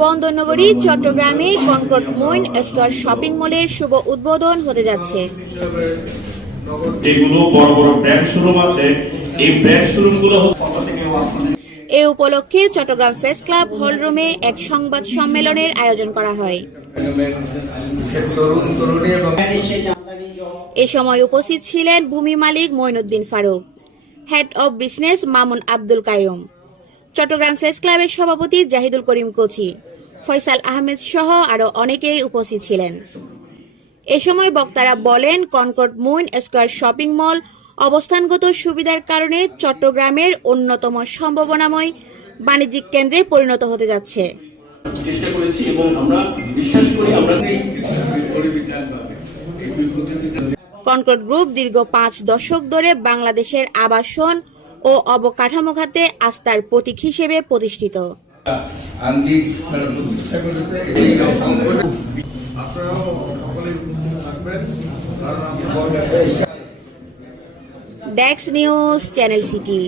বন্দরনগরী চট্টগ্রামে কনকর্ড মুইন square shopping মলের শুভ উদ্বোধন হতে যাচ্ছে। এগুলো বড় বড় ব্র্যান্ড শোরুম আছে, এই ব্র্যান্ড শোরুমগুলো এ উপলক্ষে চট্টগ্রাম প্রেস ক্লাব হলরুমে এক সংবাদ সম্মেলনের আয়োজন করা হয়। এ সময় উপস্থিত ছিলেন ভূমি মালিক Moinuddin Farooq, head of business Mamun Abdul Kaiyum, Chattogram press ক্লাবের সভাপতি জাহিদুল করিম কোচি, ফয়সাল আহমেদ সহ আরো অনেকেই উপস্থিত ছিলেন। এ সময় বক্তারা বলেন, কনকর্ড মুইন স্কয়ার শপিং মল অবস্থানগত সুবিধার কারণে চট্টগ্রামের অন্যতম সম্ভাবনাময় বাণিজ্যিক কেন্দ্রে পরিণত হতে যাচ্ছে। চেষ্টা করেছি এবং আমরা বিশ্বাস করি আমরা কনকর্ড গ্রুপ দীর্ঘ 5 দশক ধরে বাংলাদেশের আবাসন ও অবকাঠামো খাতে আস্থার প্রতীক হিসেবে প্রতিষ্ঠিত। Desk news, channel city.